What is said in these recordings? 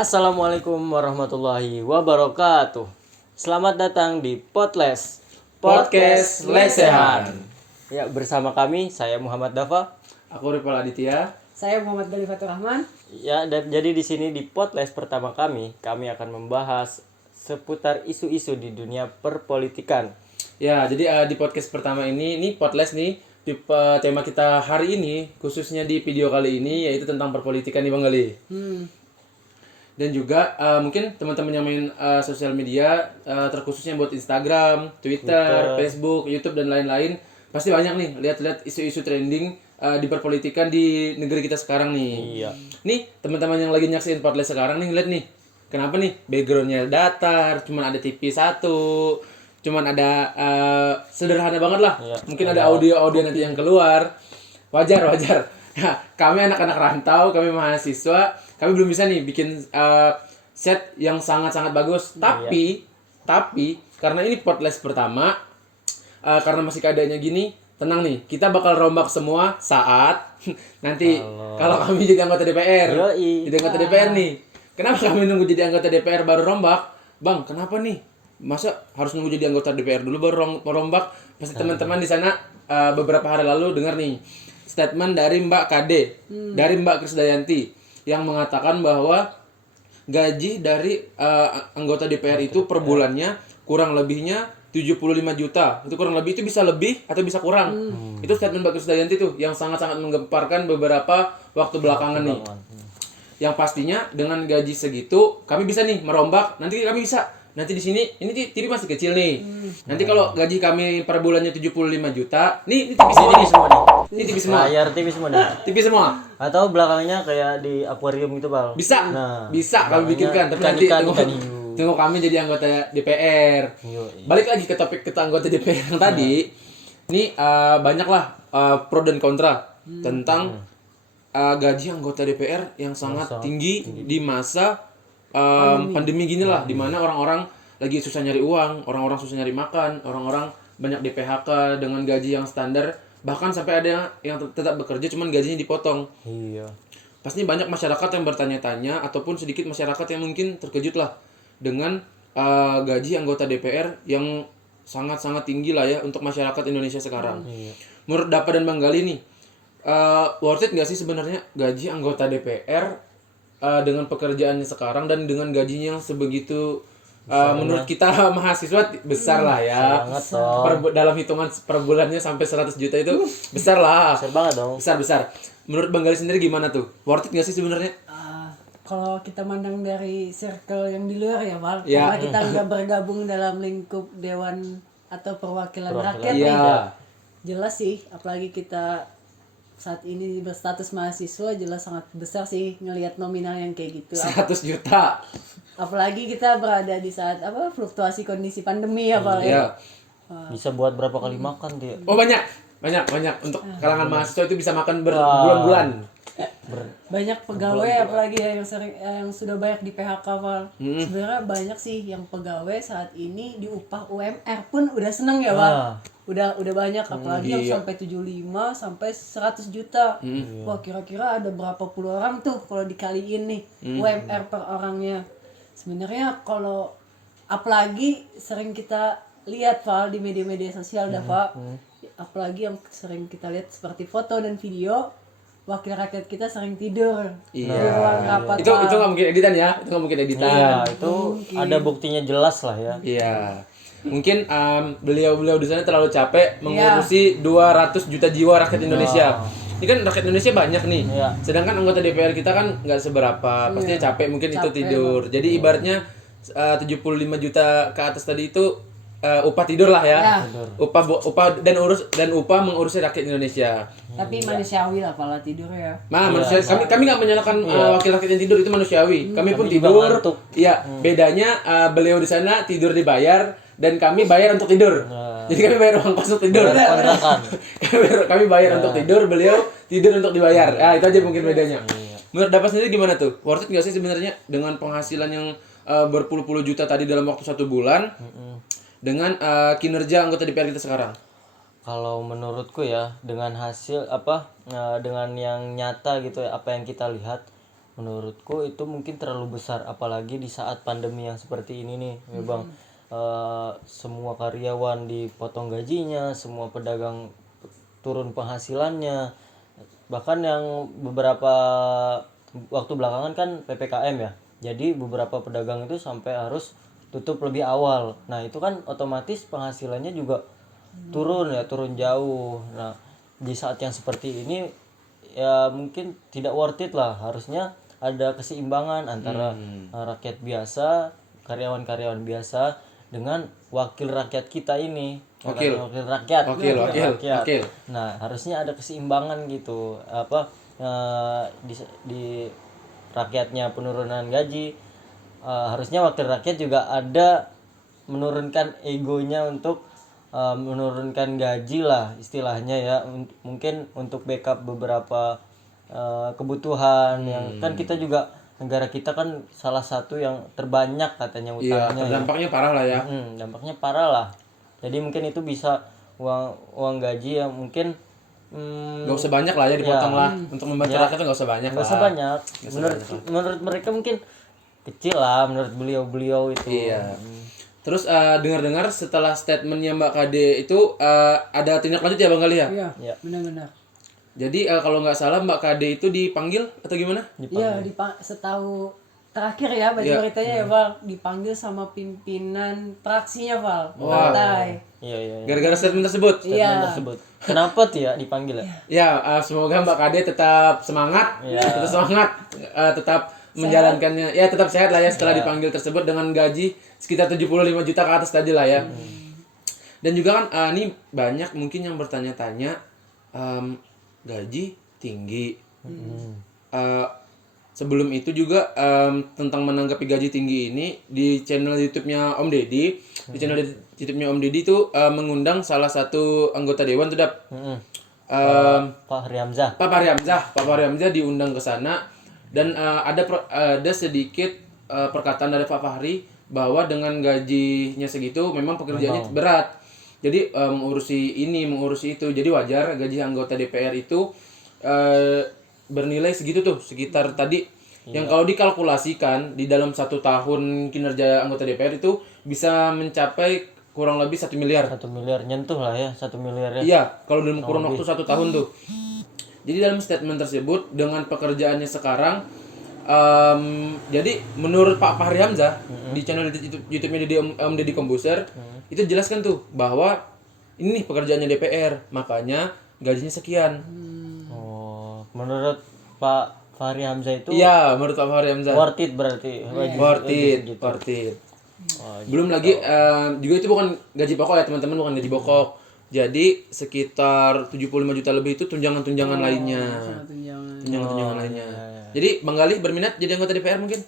Assalamualaikum warahmatullahi wabarakatuh. Selamat datang di Podcast Lesehan. Ya, bersama kami saya Muhammad Dafa. Aku Ripal Aditya. Saya Muhammad Dalifatur Rahman. Ya, dan jadi di sini di podcast pertama kami akan membahas seputar isu-isu di dunia perpolitikan. Ya, jadi di podcast pertama ini podcast nih tema kita hari ini khususnya di video kali ini yaitu tentang perpolitikan nih Bang Gali. Dan juga mungkin teman-teman yang main sosial media terkhususnya buat Instagram, Twitter, Facebook, YouTube dan lain-lain pasti banyak nih lihat-lihat isu-isu trending di perpolitikan di negeri kita sekarang nih. Iya. Nih teman-teman yang lagi nyaksiin podcast sekarang nih lihat nih. Kenapa nih backgroundnya datar, cuman ada TV satu, cuman ada sederhana banget lah. Iya. Mungkin ada audio nanti yang keluar. Wajar. Nah, kami anak-anak rantau, kami mahasiswa, kami belum bisa nih bikin set yang sangat-sangat bagus. Tapi karena ini podcast pertama, karena masih keadaannya gini, tenang nih, kita bakal rombak semua saat nanti kalau kami jadi anggota DPR. Yoi. Jadi anggota DPR nih. Kenapa kami nunggu jadi anggota DPR baru rombak? Bang, kenapa nih? Masa harus nunggu jadi anggota DPR dulu baru rombak? Pasti teman-teman di sana beberapa hari lalu dengar nih statement dari Mbak KD, dari Mbak Krisdayanti yang mengatakan bahwa gaji dari anggota DPR itu per bulannya kurang lebihnya 75 juta. Itu kurang lebih, itu bisa lebih atau bisa kurang. Itu statement Mbak Krisdayanti tuh yang sangat-sangat menggemparkan beberapa waktu belakangan nih. Yang pastinya dengan gaji segitu kami bisa nih merombak. Nanti kami bisa. Nanti di sini ini TV masih kecil nih. Nanti kalau gaji kami per bulannya 75 juta, nih TV semua nih. Ini TV semua. Layar TV semua nih. TV semua. Atau belakangnya kayak di akuarium gitu, Bal. Bisa. Nah, Bisa kami bikinkan. Tapi nanti tunggu kami jadi anggota DPR. Yoi. Balik lagi ke topik kita anggota DPR yang tadi. Ini banyaklah pro dan kontra tentang gaji anggota DPR yang sangat tinggi di masa pandemi gini lah, di mana orang-orang lagi susah nyari uang, orang-orang susah nyari makan, orang-orang banyak di PHK dengan gaji yang standar, bahkan sampai ada yang tetap bekerja cuman gajinya dipotong. Iya. Pasti banyak masyarakat yang bertanya-tanya ataupun sedikit masyarakat yang mungkin terkejut lah dengan gaji anggota DPR yang sangat-sangat tinggi lah ya untuk masyarakat Indonesia sekarang. Menurut Dapa dan Bang Gali nih, worth it nggak sih sebenarnya gaji anggota DPR dengan pekerjaannya sekarang dan dengan gajinya yang sebegitu menurut kita mahasiswa besar lah ya. Dalam hitungan per bulannya sampai 100 juta itu besar lah. Besar banget dong. Besar. Menurut Bang Gali sendiri gimana tuh? Worth it nggak sih sebenarnya? Kalau kita mandang dari circle yang di luar ya, Val, Ya. karena kita nggak bergabung dalam lingkup dewan atau perwakilan rakyat Iya. nih. Jelas sih, apalagi kita saat ini berstatus mahasiswa, jelas sangat besar sih ngelihat nominal yang kayak gitu. 100 juta. Apalagi kita berada di saat fluktuasi kondisi pandemi ya, Val. Iya. Bisa buat berapa kali makan dia? Oh banyak untuk kalangan mahasiswa itu bisa makan berbulan-bulan. Banyak pegawai apalagi ya yang sering yang sudah banyak di PHK, Val. Sebenarnya banyak sih yang pegawai saat ini di upah UMR pun udah seneng ya, Val. Udah banyak apalagi yang sampai 75 sampai 100 juta. Wah, kira-kira ada berapa puluh orang tuh kalau dikaliin nih UMR per orangnya. Sebenarnya kalau apalagi sering kita lihat, Val, di media-media sosial dah, Pak. Apalagi yang sering kita lihat seperti foto dan video wakil rakyat kita sering tidur di ruang rapat. Itu nggak mungkin editan ya, itu nggak mungkin editan. Iya, itu ada buktinya jelas lah ya. Iya. Mungkin beliau di sana terlalu capek mengurusi 200 juta jiwa rakyat Indonesia. Ini kan rakyat Indonesia banyak nih. Iya. Sedangkan anggota DPR kita kan nggak seberapa. Pastinya capek mungkin itu tidur. Jadi ibaratnya 75 juta ke atas tadi itu upah tidur lah ya. Upah dan upah mengurusi rakyat Indonesia. Tapi manusiawi lah kalau tidur ya. Nah, manusia kami nggak menyalahkan wakil rakyat yang tidur, itu manusiawi. Kami pun tidur. Iya, bedanya beliau di sana tidur dibayar dan kami bayar untuk tidur. Jadi kami bayar uang kos untuk tidur. Kami bayar untuk tidur, beliau tidur untuk dibayar. Ya, itu aja mungkin bedanya. Menurut Dapat sendiri gimana tuh? Worth it nggak sih sebenarnya dengan penghasilan yang berpuluh-puluh juta tadi dalam waktu 1 bulan? Dengan kinerja anggota DPR kita sekarang? Kalau menurutku ya, dengan hasil dengan yang nyata gitu ya, apa yang kita lihat, menurutku itu mungkin terlalu besar, apalagi di saat pandemi yang seperti ini nih ya Bang. Semua karyawan dipotong gajinya, semua pedagang turun penghasilannya, bahkan yang beberapa waktu belakangan kan PPKM ya, jadi beberapa pedagang itu sampai harus tutup lebih awal. Nah itu kan otomatis penghasilannya juga turun jauh. Nah di saat yang seperti ini ya mungkin tidak worth it lah, harusnya ada keseimbangan antara rakyat biasa, karyawan-karyawan biasa dengan wakil rakyat kita ini. Wakil rakyat. Wakil. Nah harusnya ada keseimbangan gitu, di rakyatnya penurunan gaji, harusnya wakil rakyat juga ada menurunkan egonya untuk menurunkan gaji lah istilahnya ya, mungkin untuk backup beberapa kebutuhan yang kan kita juga, negara kita kan salah satu yang terbanyak katanya Iya, utangnya ya. dampaknya parah lah ya. Dampaknya parah lah. Jadi mungkin itu bisa uang gaji yang mungkin Gak usah banyak lah ya dipotong lah, untuk membantu rakyat tuh gak usah banyak nggak lah. usah banyak. Menurut mereka mungkin kecil lah, menurut beliau itu. Iya. Terus dengar-dengar setelah statementnya Mbak Kade itu ada tindak lanjut ya Bang Gali ya? Iya, benar-benar. Jadi kalau nggak salah Mbak Kade itu dipanggil atau gimana? Iya, setahu terakhir ya baca beritanya ya Val, dipanggil sama pimpinan fraksinya Val, partai. Iya. Gara-gara statement tersebut? Iya. Tersebut. Kenapa tuh ya dipanggil ya? Ya, semoga Mbak Kade tetap semangat, tetap menjalankannya. Ya, tetap sehat lah ya setelah dipanggil tersebut dengan gaji sekitar 75 juta ke atas tadi lah ya. Dan juga kan ini banyak mungkin yang bertanya-tanya, gaji tinggi. Sebelum itu juga tentang menanggapi gaji tinggi ini, di channel YouTube-nya Om Deddy, di channel YouTube-nya Om Deddy itu mengundang salah satu anggota dewan tuh Dap. Pak Fahri Hamzah. Pak Fahri Hamzah diundang ke sana dan ada sedikit perkataan dari Pak Fahri bahwa dengan gajinya segitu memang pekerjaannya berat. Jadi mengurusi itu. Jadi wajar gaji anggota DPR itu bernilai segitu tuh, sekitar tadi yang kalau dikalkulasikan di dalam 1 tahun kinerja anggota DPR itu bisa mencapai kurang lebih 1 miliar. 1 miliar nyentuh lah ya, 1 miliar ya. Iya, kalau dalam kurun waktu 1 tahun tuh. Jadi dalam statement tersebut dengan pekerjaannya sekarang, jadi menurut Pak Fahri Hamzah di channel YouTube-nya Om Deddy Kombuser itu jelaskan tuh bahwa ini nih pekerjaannya DPR, makanya gajinya sekian. Menurut Pak Fahri Hamzah itu Iya, menurut Pak Fahri Hamzah. worth it berarti. Worth it. Belum lagi juga itu bukan gaji pokok ya teman-teman, bukan gaji pokok. Jadi sekitar 75 juta lebih itu tunjangan-tunjangan lainnya. Tunjangan-tunjangan lainnya. Jadi Bang Gali berminat jadi anggota DPR mungkin?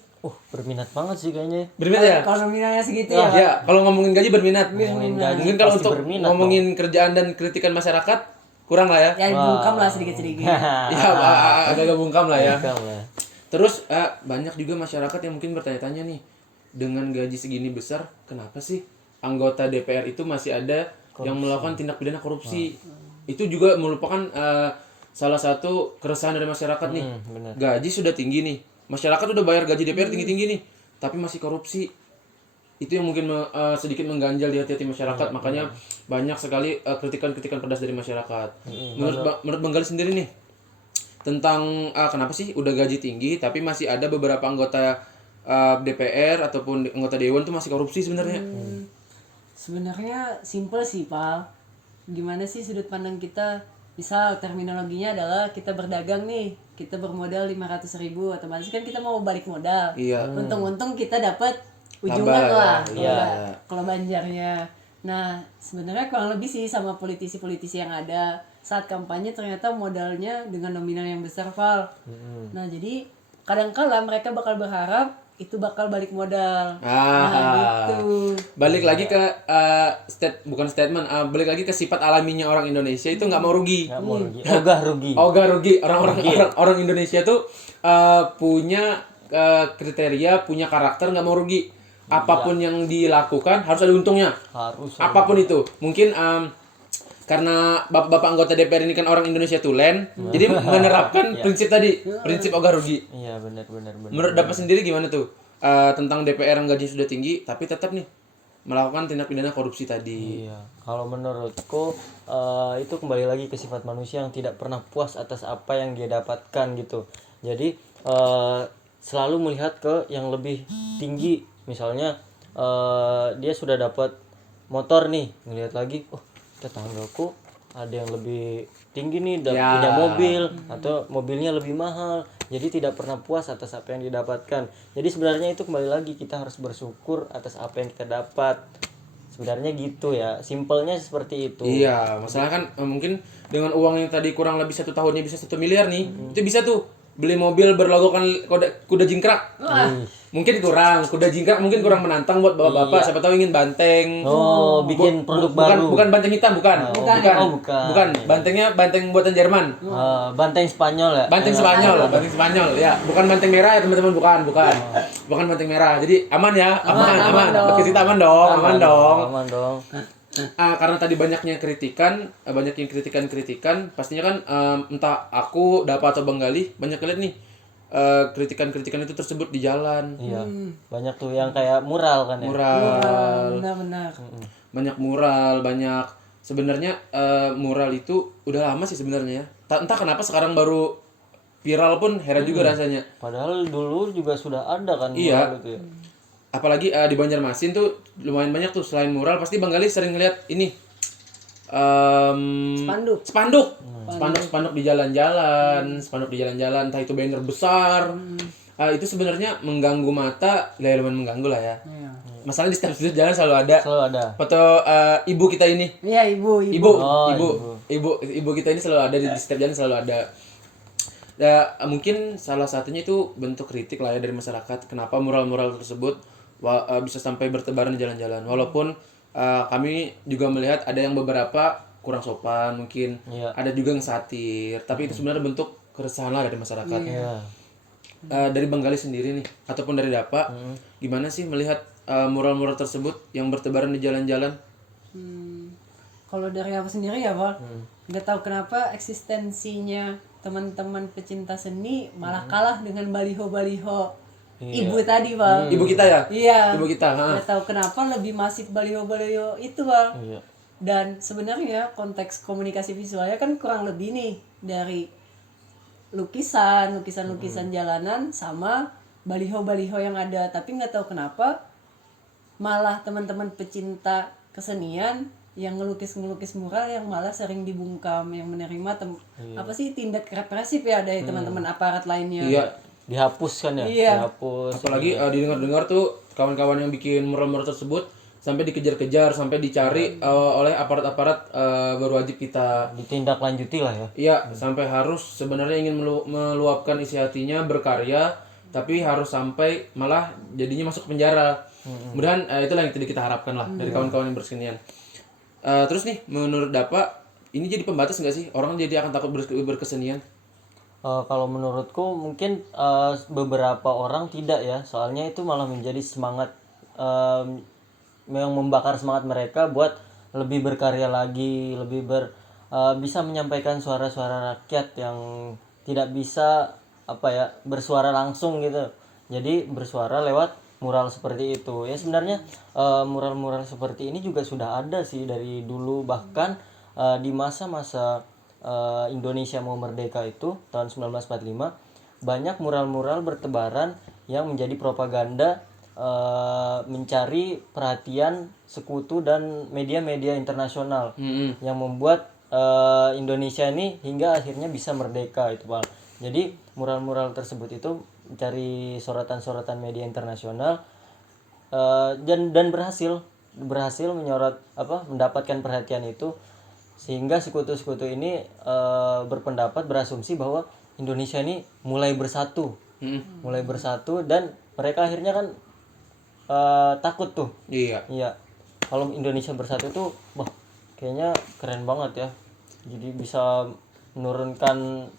Berminat banget sih kayaknya. Berminat ya? Kalau nominalnya segitu ya. Ya, kalau ngomongin gaji berminat. gaji Mungkin kalau pasti untuk berminat ngomongin kerjaan dan kritikan masyarakat kurang lah ya. Ya bungkam lah sedikit-sedikit. Ya, agak bungkam lah ya. Bungkam lah. Terus banyak juga masyarakat yang mungkin bertanya-tanya nih, dengan gaji segini besar, kenapa sih anggota DPR itu masih ada yang melakukan tindak pidana korupsi? Itu juga merupakan salah satu keresahan dari masyarakat nih. Bener. Gaji sudah tinggi nih, masyarakat udah bayar gaji DPR tinggi-tinggi nih, tapi masih korupsi. Itu yang mungkin sedikit mengganjal di hati-hati masyarakat. Makanya banyak sekali kritikan-kritikan pedas dari masyarakat. Menurut Bang Gali sendiri nih, tentang kenapa sih udah gaji tinggi tapi masih ada beberapa anggota DPR ataupun anggota dewan tuh masih korupsi sebenarnya? Sebenarnya simple sih Pak. Gimana sih sudut pandang kita? Misal terminologinya adalah kita berdagang nih, kita bermodal 500.000, otomatis kan kita mau balik modal. Iya. Untung-untung kita dapat ujungan Tambah lah, ya. kalau banjarnya. Nah sebenarnya kurang lebih sih sama politisi-politisi yang ada saat kampanye, ternyata modalnya dengan nominal yang besar Val. Nah jadi kadang-kala mereka bakal berharap itu bakal balik modal. Gitu. Balik lagi ke bukan statement, balik lagi ke sifat alaminya orang Indonesia itu nggak mau rugi. Nggak mau rugi. Ogah rugi. Ogah rugi. Orang Indonesia tuh punya kriteria, punya karakter nggak mau rugi. Apapun yang dilakukan harus ada untungnya. Harus. Apapun itu. Mungkin karena bapak-bapak anggota DPR ini kan orang Indonesia tulen, jadi menerapkan prinsip tadi, prinsip ogah rugi. Iya, benar. Menurut Dapat sendiri gimana tuh tentang DPR yang gajinya sudah tinggi tapi tetap nih melakukan tindak pidana korupsi tadi? Iya, kalau menurutku itu kembali lagi ke sifat manusia yang tidak pernah puas atas apa yang dia dapatkan gitu. Jadi selalu melihat ke yang lebih tinggi. Misalnya dia sudah dapat motor nih, ngelihat lagi, oh tetanggaku ada yang lebih tinggi nih, punya mobil atau mobilnya lebih mahal. Jadi tidak pernah puas atas apa yang didapatkan. Jadi sebenarnya itu kembali lagi kita harus bersyukur atas apa yang kita dapat. Sebenarnya gitu ya, simpelnya seperti itu. Iya, masalah kan mungkin dengan uang yang tadi kurang lebih 1 tahunnya bisa 1 miliar nih, itu bisa tuh beli mobil berlogokan kuda jingkrak. Mungkin kuda jingkrak mungkin kurang menantang buat bapak-bapak. Siapa tahu ingin banteng. Oh, bikin produk baru. Bukan banteng hitam, bukan. Bukan. Bantengnya banteng buatan Jerman. Banteng Spanyol ya. Banteng Spanyol ya. Bukan banteng merah ya, teman-teman, bukan. Bukan banteng merah. Jadi aman ya, aman. Kita aman dong. Aman dong. Karena tadi banyaknya kritikan, pastinya kan entah aku dapat atau Bang Galih banyak lihat nih kritikan itu tersebut di jalan. Iya. Banyak tuh yang kayak mural kan ya. Benar. Banyak mural, banyak sebenarnya mural itu udah lama sih sebenarnya ya. Entah kenapa sekarang baru viral pun heran juga rasanya. Padahal dulu juga sudah ada kan Iya. mural itu ya. Apalagi di Banjarmasin tuh lumayan banyak tuh, selain mural pasti Bang Galih sering ngeliat ini spanduk di jalan-jalan, entah itu banner besar. Itu sebenarnya mengganggu mata, lumayan mengganggu lah ya. Masalahnya di setiap sudut jalan selalu ada foto ibu kita ini. Iya, ibu. Ibu kita ini selalu ada di setiap jalan, selalu ada. Ya, mungkin salah satunya itu bentuk kritik lah ya dari masyarakat, kenapa mural-mural tersebut bisa sampai bertebaran di jalan-jalan. Walaupun kami juga melihat ada yang beberapa kurang sopan mungkin, ada juga yang satir, tapi itu sebenarnya bentuk keresahan lah dari masyarakat. Dari Bang Galih sendiri nih, ataupun dari Dapa, gimana sih melihat mural-mural tersebut yang bertebaran di jalan-jalan? Kalau dari aku sendiri ya, Pak, nggak tahu kenapa eksistensinya teman-teman pecinta seni malah kalah dengan baliho-baliho ibu tadi, Pak. Ibu kita ya? Iya. Ibu kita. Nggak tahu kenapa lebih masif baliho-baliho itu, Pak. Iya. Dan sebenarnya konteks komunikasi visualnya kan kurang lebih nih dari lukisan jalanan sama baliho-baliho yang ada. Tapi nggak tahu kenapa malah teman-teman pecinta kesenian yang ngelukis mural yang malah sering dibungkam, yang menerima tindak represif ya dari teman-teman aparat lainnya. Iya. Dihapus kan ya. Iya. Dihapus. Apalagi didengar-dengar tuh kawan-kawan yang bikin mural-mural tersebut sampai dikejar-kejar, sampai dicari oleh aparat-aparat berwajib kita. Ditindaklanjuti lah ya. Iya, sampai harus sebenarnya ingin meluapkan isi hatinya berkarya, tapi harus sampai malah jadinya masuk penjara. Mudah-mudahan itulah yang tadi kita harapkan lah dari kawan-kawan yang bersenian. Terus nih, menurut Dapa, ini jadi pembatas nggak sih? Orang jadi akan takut berkesenian? Kalau menurutku mungkin beberapa orang tidak ya, soalnya itu malah menjadi semangat yang membakar semangat mereka buat lebih berkarya lagi, bisa menyampaikan suara-suara rakyat yang tidak bisa bersuara langsung gitu. Jadi bersuara lewat mural seperti itu. Ya sebenarnya mural-mural seperti ini juga sudah ada sih dari dulu, bahkan di masa-masa Indonesia mau merdeka itu tahun 1945 banyak mural-mural bertebaran yang menjadi propaganda mencari perhatian sekutu dan media-media internasional yang membuat Indonesia ini hingga akhirnya bisa merdeka itu, Pak. Jadi mural-mural tersebut itu mencari sorotan-sorotan media internasional dan berhasil mendapatkan perhatian itu, sehingga sekutu-sekutu ini berasumsi bahwa Indonesia ini mulai bersatu dan mereka akhirnya kan takut tuh. Iya. Kalau Indonesia bersatu tuh, kayaknya keren banget ya. Jadi bisa menurunkan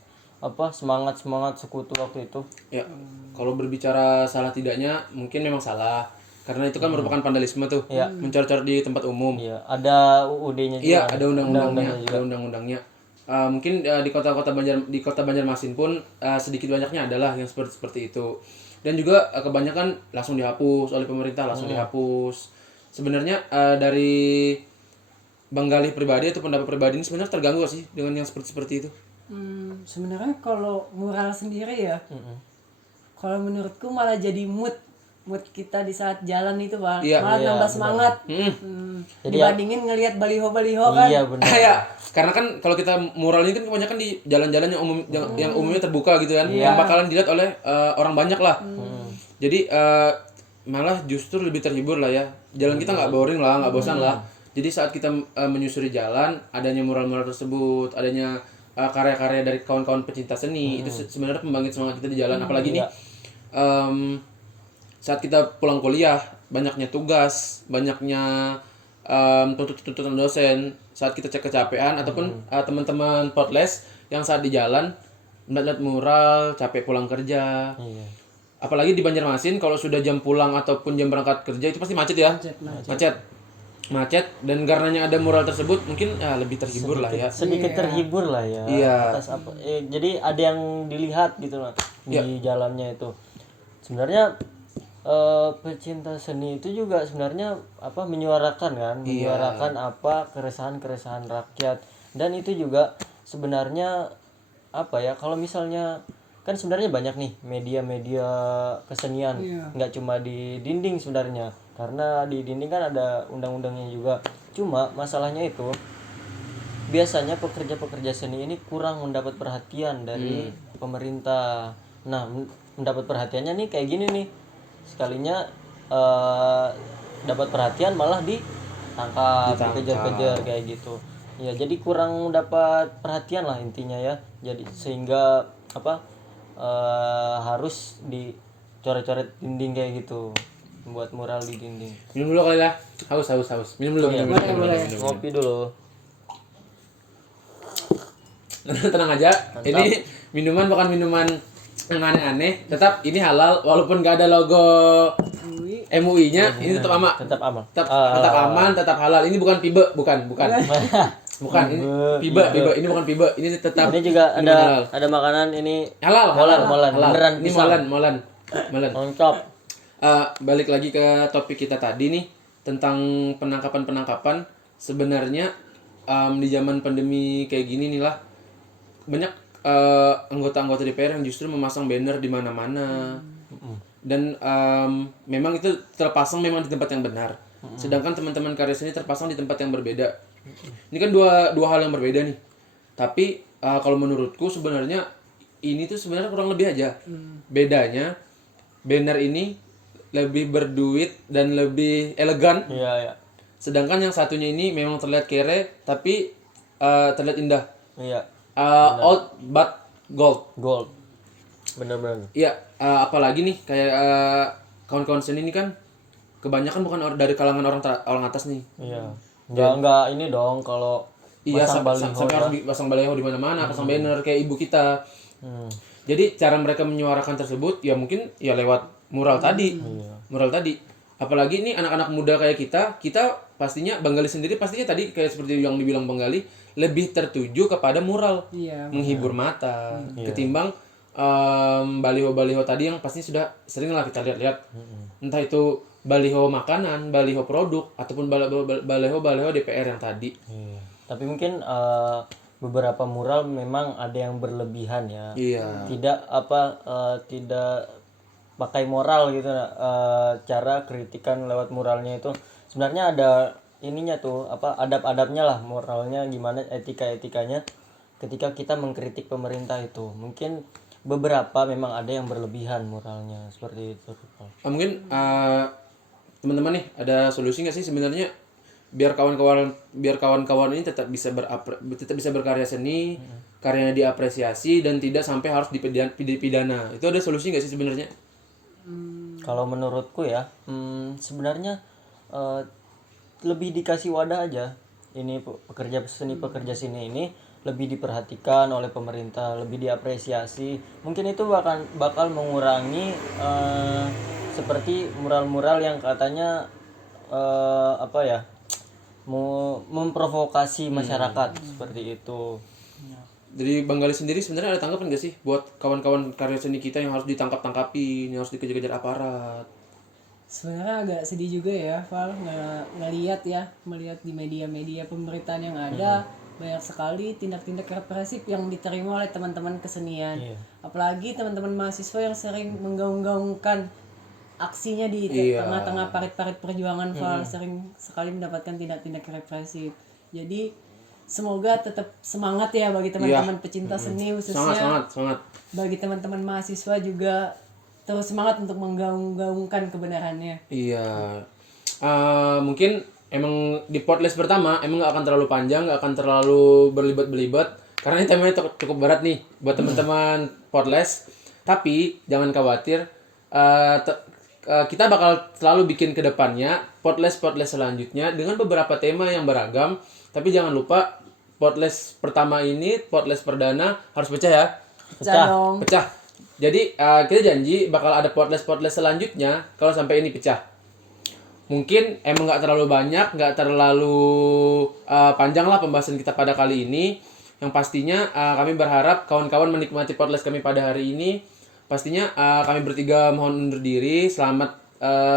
semangat sekutu waktu itu. Ya, kalau berbicara salah tidaknya mungkin memang salah. karena itu kan merupakan vandalisme tuh, mencoret-coret di tempat umum. Iya, ada UUD-nya juga. Iya, kan? ada undang-undangnya, ada undang-undangnya. Mungkin di kota Banjarmasin pun sedikit banyaknya adalah yang seperti itu. Dan juga kebanyakan langsung dihapus oleh pemerintah, langsung dihapus. Sebenarnya dari Bang Galih pribadi atau pendapat pribadi ini sebenarnya terganggu gak sih dengan yang seperti itu? Sebenarnya kalau mural sendiri ya, kalau menurutku malah jadi mood kita di saat jalan itu Bang. Iya, Malah nambah semangat. Dibandingin ngelihat baliho-baliho kan. Iya, benar. Ya, karena kan kalau kita mural ini kan kebanyakan di jalan-jalan yang umum yang umumnya terbuka gitu kan, yang bakalan dilihat oleh orang banyak lah. Jadi malah justru lebih terhibur lah ya. Jalan kita nggak boring lah, nggak bosan lah. Jadi saat kita menyusuri jalan, adanya mural-mural tersebut, adanya karya-karya dari kawan-kawan pecinta seni, itu sebenarnya pembangkit semangat kita di jalan. Apalagi nih saat kita pulang kuliah, banyaknya tugas, banyaknya tuntutan dosen, saat kita cek kecapean ataupun teman-teman potles yang saat di jalan melihat mural, capek pulang kerja. Iya. Apalagi di Banjarmasin kalau sudah jam pulang ataupun jam berangkat kerja itu pasti macet ya. Macet dan karenanya ada mural tersebut mungkin lebih terhibur lah ya. Sedikit terhibur lah ya. Iya. Atas apa? Jadi ada yang dilihat gitu lah di jalannya itu. Sebenarnya pecinta seni itu juga sebenarnya menyuarakan kan, menyuarakan apa keresahan-keresahan rakyat, dan itu juga sebenarnya kalau misalnya kan sebenarnya banyak nih media-media kesenian, nggak cuma di dinding sebenarnya, karena di dinding kan ada undang-undangnya juga. Cuma masalahnya itu biasanya pekerja-pekerja seni ini kurang mendapat perhatian dari pemerintah. Nah, mendapat perhatiannya nih kayak gini nih, sekalinya dapat perhatian malah ditangkap, dikejar-kejar kayak gitu ya. Jadi kurang dapat perhatian lah intinya ya. Jadi sehingga harus dicoret-coret dinding kayak gitu, membuat mural di dinding. Minum dulu kali lah. Haus. Minum dulu. Minum. Ngopi dulu. Tenang aja. Mantap. Ini minuman bukan minuman yang aneh-aneh, tetap ini halal walaupun gak ada logo MUI-nya, ini tetap aman. Tetap aman. Tetap aman, tetap halal. Ini bukan pibe, bukan. Bukan, ini pibe. Ini bukan pibe. Ini tetap. Ini juga halal. ada makanan ini Halal. molan. Beneran Ini pisang. molan. Mantap. Balik lagi ke topik kita tadi nih tentang penangkapan. Sebenarnya di zaman pandemi kayak gini nih lah, banyak anggota-anggota DPR yang justru memasang banner di mana-mana. Dan memang itu terpasang memang di tempat yang benar. Sedangkan teman-teman karya seni terpasang di tempat yang berbeda. Ini kan dua hal yang berbeda nih. Tapi kalau menurutku sebenarnya ini tuh sebenarnya kurang lebih aja. Bedanya banner ini lebih berduit dan lebih elegan. Iya. Sedangkan yang satunya ini memang terlihat kere tapi terlihat indah. Iya. Old but gold. Bener. Iya, apalagi nih kayak kawan-kawan seni ini kan kebanyakan bukan dari kalangan orang atas nih. Iya. Enggak ini dong kalau Sampai harus dipasang baliho di mana-mana, pasang banner kayak ibu kita. Jadi cara mereka menyuarakan tersebut ya mungkin ya lewat mural tadi. Mural tadi. Apalagi ini anak-anak muda kayak kita pastinya Bang Gali sendiri pastinya tadi kayak seperti yang dibilang Bang Gali lebih tertuju kepada mural. Menghibur mata ketimbang baliho-baliho tadi yang pasti sudah sering lah kita lihat-lihat. Entah itu baliho makanan, baliho produk ataupun baliho DPR yang tadi. Iya. Tapi mungkin beberapa mural memang ada yang berlebihan ya. Iya. Tidak pakai moral gitu, cara kritikan lewat muralnya itu sebenarnya ada ininya tuh adab-adabnya lah, moralnya gimana, etikanya ketika kita mengkritik pemerintah itu. Mungkin beberapa memang ada yang berlebihan moralnya seperti itu. Mungkin teman-teman nih ada solusi nggak sih sebenarnya biar kawan-kawan ini tetap bisa berkarya seni, karyanya diapresiasi dan tidak sampai harus dipidana. Itu ada solusi nggak sih sebenarnya? Kalau menurutku ya, sebenarnya lebih dikasih wadah aja. Ini pekerja seni ini lebih diperhatikan oleh pemerintah, lebih diapresiasi. Mungkin itu bakal mengurangi seperti mural-mural yang katanya apa ya, memprovokasi masyarakat seperti itu. Dari Bang Gali sendiri sebenarnya ada tanggapan gak sih buat kawan-kawan karya seni kita yang harus ditangkap-tangkapin, yang harus dikejar-kejar aparat? Sebenarnya agak sedih juga ya, Val, melihat di media-media pemberitaan yang ada banyak sekali tindak-tindak represif yang diterima oleh teman-teman kesenian. Iya. Apalagi teman-teman mahasiswa yang sering menggaung-gaungkan aksinya di tengah-tengah parit-parit perjuangan, Val, sering sekali mendapatkan tindak-tindak represif. Jadi semoga tetap semangat ya bagi teman-teman pecinta seni, khususnya Semangat. bagi teman-teman mahasiswa juga terus semangat untuk menggaung-gaungkan kebenarannya. Iya. Mungkin emang di podcast pertama emang gak akan terlalu panjang, gak akan terlalu berlibat-belibat karena ini temanya cukup berat nih buat teman-teman podcast. Tapi jangan khawatir, kita bakal selalu bikin ke depannya podcast selanjutnya dengan beberapa tema yang beragam. Tapi jangan lupa podcast pertama ini, podcast perdana harus pecah ya. Pecah dong. Pecah. Jadi kita janji bakal ada podcast selanjutnya kalau sampai ini pecah. Mungkin emang nggak terlalu banyak, nggak terlalu panjang lah pembahasan kita pada kali ini. Yang pastinya kami berharap kawan-kawan menikmati podcast kami pada hari ini. Pastinya kami bertiga mohon undur diri. Selamat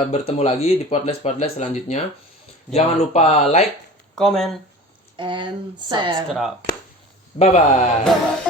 bertemu lagi di podcast selanjutnya. Jangan lupa like, Komen, And share. subscribe. bye bye.